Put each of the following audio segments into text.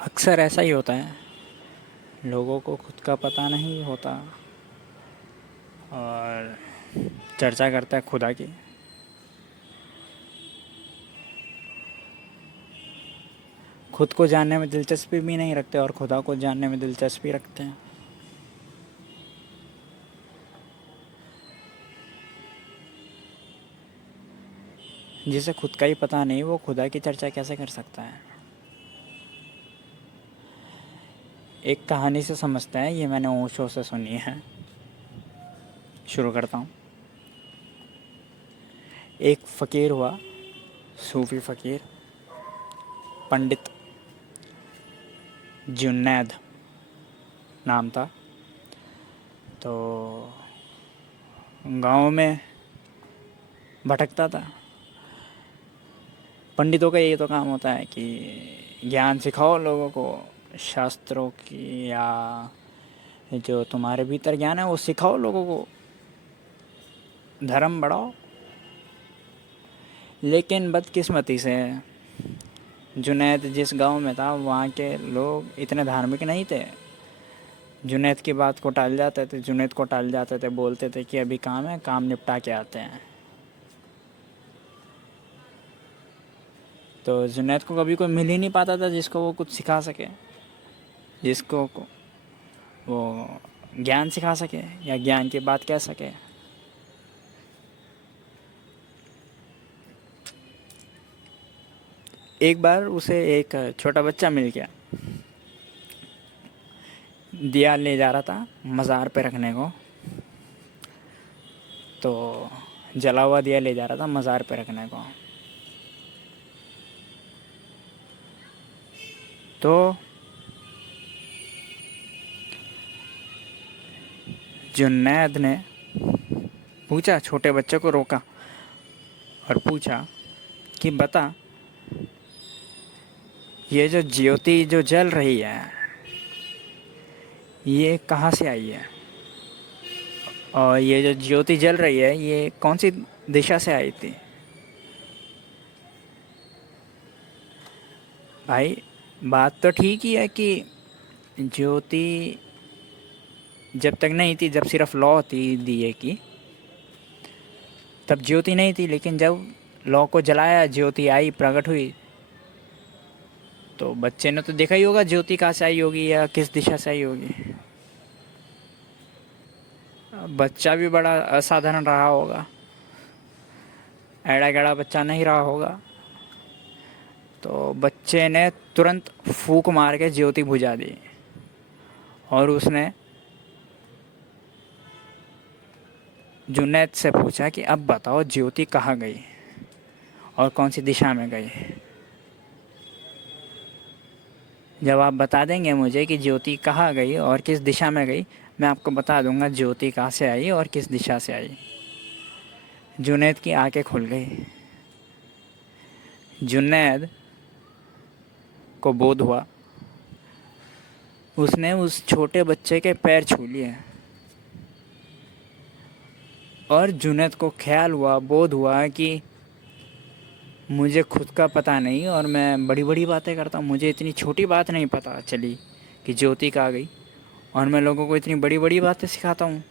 अक्सर ऐसा ही होता है, लोगों को खुद का पता नहीं होता और चर्चा करता है खुदा की। खुद को जानने में दिलचस्पी भी नहीं रखते और खुदा को जानने में दिलचस्पी रखते हैं। जिसे खुद का ही पता नहीं वो खुदा की चर्चा कैसे कर सकता है। एक कहानी से समझते हैं, ये मैंने ओशो से सुनी है। शुरू करता हूँ। एक फ़कीर हुआ, सूफी फ़कीर, पंडित जुन्नैद नाम था। तो गांव में भटकता था। पंडितों का यही तो काम होता है कि ज्ञान सिखाओ लोगों को, शास्त्रों की या जो तुम्हारे भीतर ज्ञान है वो सिखाओ लोगों को, धर्म बढ़ाओ। लेकिन बदकिस्मती से जुनैद जिस गांव में था वहाँ के लोग इतने धार्मिक नहीं थे। जुनैद की बात को टाल जाते थे, जुनैद को टाल जाते थे, बोलते थे कि अभी काम है, काम निपटा के आते हैं। तो जुनैद को कभी कोई मिल ही नहीं पाता था जिसको वो कुछ सिखा सके, जिसको वो ज्ञान सिखा सके या ज्ञान की बात कह सके। एक बार उसे एक छोटा बच्चा मिल गया, दिया ले जा रहा था मज़ार पे रखने को। तो जला हुआ दिया ले जा रहा था मज़ार पे रखने को। तो जुनैद ने पूछा, छोटे बच्चे को रोका और पूछा कि बता, ये जो ज्योति जो जल रही है ये कहाँ से आई है, और ये जो ज्योति जल रही है ये कौन सी दिशा से आई थी। भाई बात तो ठीक ही है कि ज्योति जब तक नहीं थी, जब सिर्फ लौ थी दिए की, तब ज्योति नहीं थी। लेकिन जब लौ को जलाया, ज्योति आई, प्रकट हुई, तो बच्चे ने तो देखा ही होगा ज्योति कहाँ से आई होगी या किस दिशा से आई होगी। बच्चा भी बड़ा असाधारण रहा होगा, एड़ा गड़ा बच्चा नहीं रहा होगा। तो बच्चे ने तुरंत फूंक मार के ज्योति बुझा दी और उसने जुनैद से पूछा कि अब बताओ ज्योति कहाँ गई और कौन सी दिशा में गई। जब आप बता देंगे मुझे कि ज्योति कहाँ गई और किस दिशा में गई, मैं आपको बता दूंगा ज्योति कहाँ से आई और किस दिशा से आई। जुनैद की आंखें खुल गई। जुनैद को बोध हुआ। उसने उस छोटे बच्चे के पैर छू लिए और जुनैद को ख्याल हुआ, बोध हुआ कि मुझे खुद का पता नहीं और मैं बड़ी बड़ी बातें करता हूँ। मुझे इतनी छोटी बात नहीं पता चली कि ज्योति कहाँ गई, और मैं लोगों को इतनी बड़ी बड़ी बातें सिखाता हूँ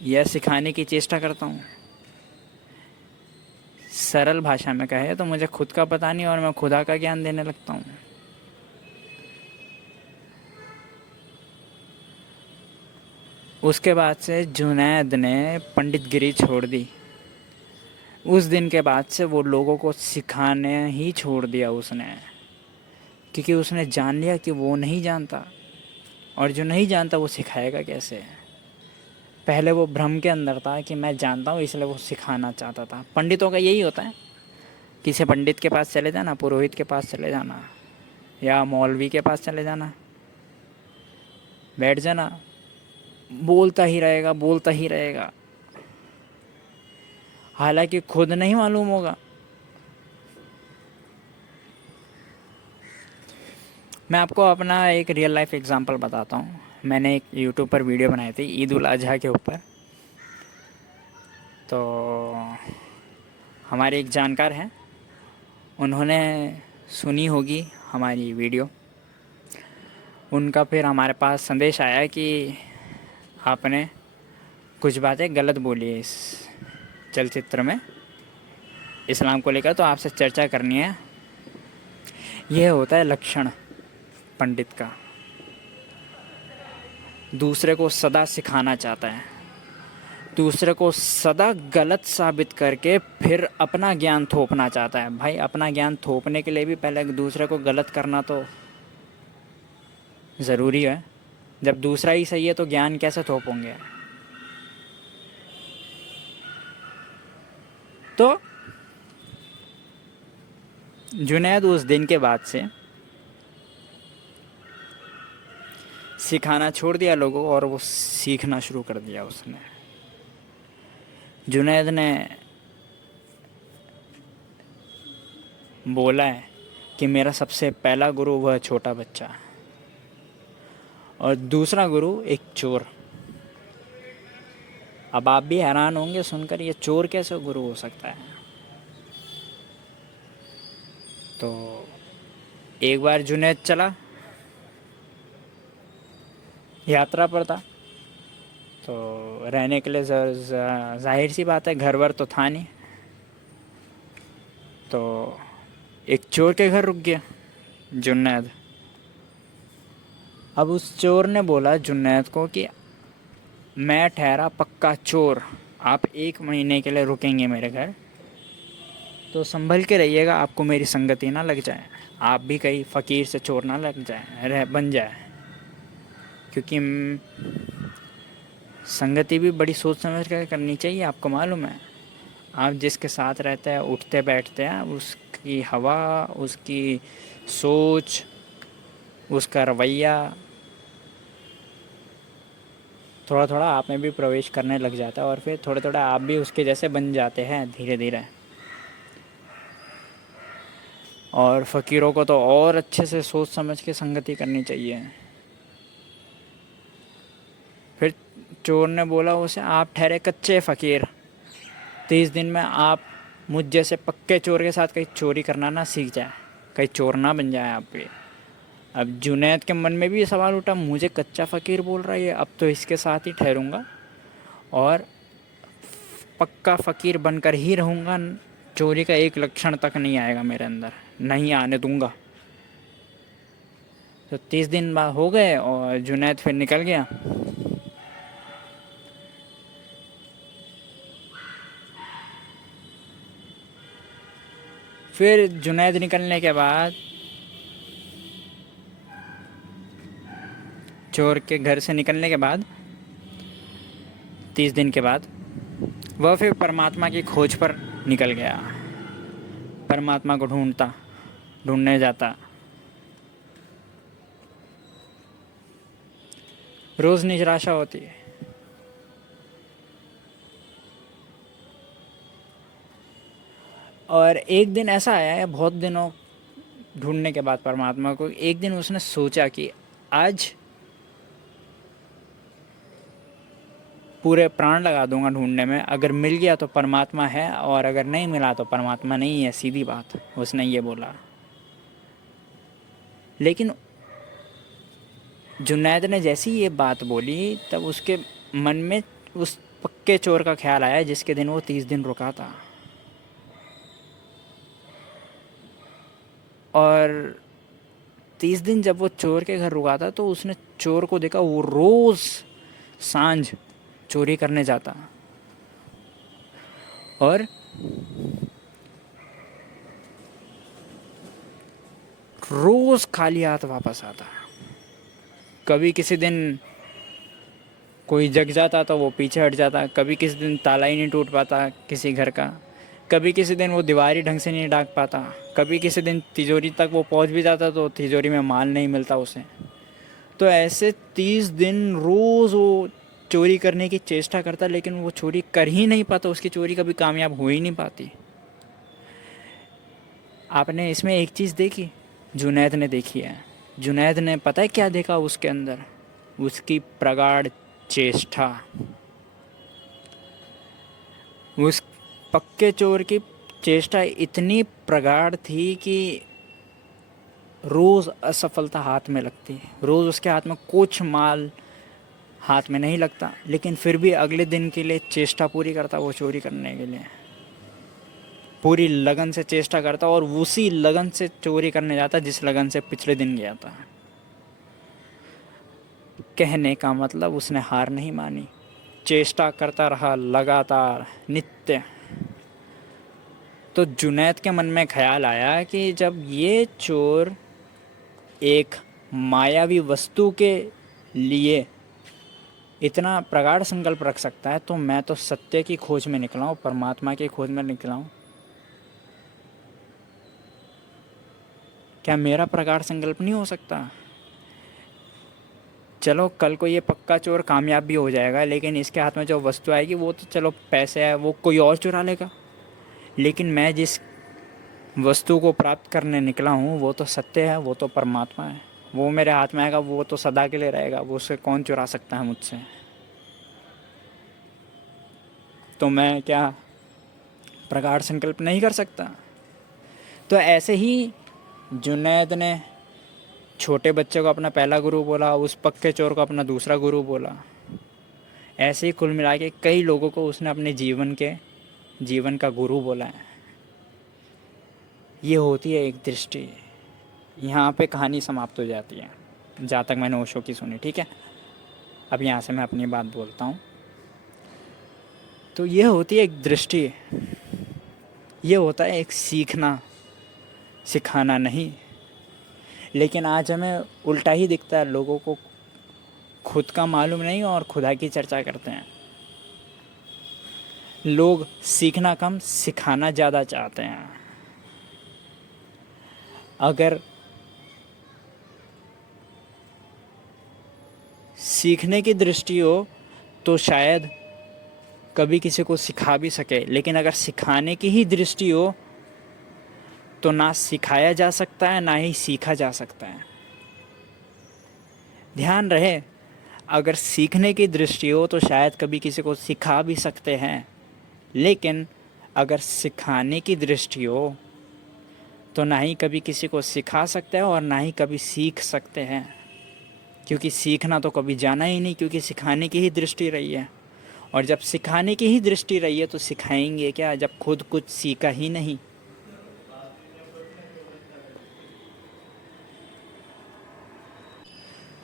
या सिखाने की चेष्टा करता हूँ। सरल भाषा में कहे तो मुझे खुद का पता नहीं और मैं खुदा का ज्ञान देने लगता हूँ। उसके बाद से जुनैद ने पंडितगिरी छोड़ दी। उस दिन के बाद से वो लोगों को सिखाने ही छोड़ दिया उसने, क्योंकि उसने जान लिया कि वो नहीं जानता, और जो नहीं जानता वो सिखाएगा कैसे। पहले वो भ्रम के अंदर था कि मैं जानता हूँ, इसलिए वो सिखाना चाहता था। पंडितों का यही होता है, किसी पंडित के पास चले जाना, पुरोहित के पास चले जाना या मौलवी के पास चले जाना, बैठ जाना, बोलता ही रहेगा, बोलता ही रहेगा, हालांकि खुद नहीं मालूम होगा। मैं आपको अपना एक रियल लाइफ एग्जांपल बताता हूँ। मैंने एक यूट्यूब पर वीडियो बनाई थी ईद उल अजहा के ऊपर। तो हमारे एक जानकार हैं, उन्होंने सुनी होगी हमारी वीडियो। उनका फिर हमारे पास संदेश आया कि आपने कुछ बातें गलत बोली है इस चलचित्र में इस्लाम को लेकर, तो आपसे चर्चा करनी है। यह होता है लक्षण पंडित का, दूसरे को सदा सिखाना चाहता है, दूसरे को सदा गलत साबित करके फिर अपना ज्ञान थोपना चाहता है। भाई अपना ज्ञान थोपने के लिए भी पहले दूसरे को गलत करना तो ज़रूरी है। जब दूसरा ही सही है तो ज्ञान कैसे थोपोंगे। तो जुनैद उस दिन के बाद से सिखाना छोड़ दिया लोगों को और वो सीखना शुरू कर दिया उसने। जुनैद ने बोला है कि मेरा सबसे पहला गुरु वह छोटा बच्चा और दूसरा गुरु एक चोर। अब आप भी हैरान होंगे सुनकर, ये चोर कैसे गुरु हो सकता है। तो एक बार जुनैद चला, यात्रा पर था, तो रहने के लिए जाहिर सी बात है घर वर तो था नहीं, तो एक चोर के घर रुक गया जुनैद। अब उस चोर ने बोला जुनैद को कि मैं ठहरा पक्का चोर, आप 1 महीने के लिए रुकेंगे मेरे घर, तो संभल के रहिएगा, आपको मेरी संगति ना लग जाए, आप भी कहीं फ़कीर से चोर ना लग जाए बन जाए। क्योंकि संगति भी बड़ी सोच समझ कर करनी चाहिए। आपको मालूम है, आप जिसके साथ रहते हैं उठते बैठते हैं, उसकी हवा, उसकी सोच, उसका रवैया थोड़ा थोड़ा आप में भी प्रवेश करने लग जाता है और फिर थोड़े थोड़ा आप भी उसके जैसे बन जाते हैं धीरे धीरे। और फ़कीरों को तो और अच्छे से सोच समझ के संगति करनी चाहिए। फिर चोर ने बोला उसे, आप ठहरे कच्चे फ़कीर, 30 दिन में आप मुझ जैसे पक्के चोर के साथ कहीं चोरी करना ना सीख जाए, कहीं चोर ना बन जाए आप भी। अब जुनैद के मन में भी ये सवाल उठा, मुझे कच्चा फ़कीर बोल रहा है ये, अब तो इसके साथ ही ठहरूंगा और पक्का फ़कीर बनकर ही रहूँगा, चोरी का एक लक्षण तक नहीं आएगा मेरे अंदर, नहीं आने दूंगा। तो 30 दिन बाद हो गए और जुनैद फिर निकल गया। फिर जुनैद निकलने के बाद, चोर के घर से निकलने के बाद 30 दिन के बाद वह फिर परमात्मा की खोज पर निकल गया, परमात्मा को ढूंढने जाता। रोज़ निराशा होती है, और एक दिन ऐसा आया है, बहुत दिनों ढूंढने के बाद परमात्मा को, एक दिन उसने सोचा कि आज पूरे प्राण लगा दूंगा ढूंढने में, अगर मिल गया तो परमात्मा है और अगर नहीं मिला तो परमात्मा नहीं है, सीधी बात उसने ये बोला। लेकिन जुनैद ने जैसी ये बात बोली तब उसके मन में उस पक्के चोर का ख्याल आया जिसके दिन वो 30 दिन रुका था। और 30 दिन जब वो चोर के घर रुका था तो उसने चोर को देखा, वो रोज़ सांझ चोरी करने जाता और रोज़ खाली हाथ वापस आता। कभी किसी दिन कोई जग जाता तो वो पीछे हट जाता, कभी किसी दिन ताला ही नहीं टूट पाता किसी घर का, कभी किसी दिन वो दीवार ढंग से नहीं ढाक पाता, कभी किसी दिन तिजोरी तक वो पहुंच भी जाता तो तिजोरी में माल नहीं मिलता उसे। तो ऐसे 30 दिन रोज़ वो चोरी करने की चेष्टा करता, लेकिन वो चोरी कर ही नहीं पाता, उसकी चोरी कभी कामयाब हो ही नहीं पाती। आपने इसमें एक चीज़ देखी, जुनैद ने देखी है। जुनैद ने पता है क्या देखा उसके अंदर, उसकी प्रगाढ़ चेष्टा। उस पक्के चोर की चेष्टा इतनी प्रगाढ़ थी कि रोज़ असफलता हाथ में लगती है, रोज़ उसके हाथ में कुछ माल हाथ में नहीं लगता, लेकिन फिर भी अगले दिन के लिए चेष्टा पूरी करता वो चोरी करने के लिए, पूरी लगन से चेष्टा करता और उसी लगन से चोरी करने जाता जिस लगन से पिछले दिन गया था। कहने का मतलब उसने हार नहीं मानी, चेष्टा करता रहा लगातार, नित्य। तो जुनैद के मन में ख्याल आया कि जब ये चोर एक मायावी वस्तु के लिए इतना प्रगाढ़ संकल्प रख सकता है, तो मैं तो सत्य की खोज में निकला हूँ, परमात्मा की खोज में निकला हूँ। क्या मेरा प्रगाढ़ संकल्प नहीं हो सकता? चलो कल को ये पक्का चोर कामयाब भी हो जाएगा, लेकिन इसके हाथ में जो वस्तु आएगी वो तो चलो पैसे है, वो कोई और चुरा लेगा, लेकिन मैं जिस वस्तु को प्राप्त करने निकला हूँ वो तो सत्य है, वो तो परमात्मा है, वो मेरे हाथ में आएगा, वो तो सदा के लिए रहेगा, वो उसे कौन चुरा सकता है मुझसे। तो मैं क्या प्रगाढ़ संकल्प नहीं कर सकता? तो ऐसे ही जुनैद ने छोटे बच्चे को अपना पहला गुरु बोला, उस पक्के चोर को अपना दूसरा गुरु बोला। ऐसे ही कुल मिला के कई लोगों को उसने अपने जीवन का गुरु बोला है। ये होती है एक दृष्टि। यहाँ पे कहानी समाप्त हो जाती है, जहाँ तक मैंने ओशो की सुनी। ठीक है, अब यहाँ से मैं अपनी बात बोलता हूँ। तो ये होती है एक दृष्टि, ये होता है एक सीखना, सिखाना नहीं। लेकिन आज हमें उल्टा ही दिखता है, लोगों को खुद का मालूम नहीं और खुदा की चर्चा करते हैं। लोग सीखना कम, सिखाना ज़्यादा चाहते हैं। अगर सीखने की दृष्टि हो तो शायद कभी किसी को सिखा भी सके, लेकिन अगर सिखाने की ही दृष्टि हो तो ना सिखाया जा सकता है ना ही सीखा जा सकता है। ध्यान रहे, अगर सीखने की दृष्टि हो तो शायद कभी किसी को सिखा भी सकते हैं, लेकिन अगर सिखाने की दृष्टि हो तो ना ही कभी किसी को सिखा सकते हैं और ना ही कभी सीख सकते हैं, क्योंकि सीखना तो कभी जाना ही नहीं, क्योंकि सिखाने की ही दृष्टि रही है। और जब सिखाने की ही दृष्टि रही है तो सिखाएंगे क्या, जब खुद कुछ सीखा ही नहीं।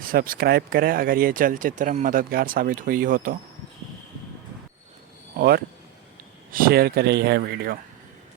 सब्सक्राइब करें अगर ये चलचित्र मददगार साबित हुई हो तो, और शेयर करें यह वीडियो।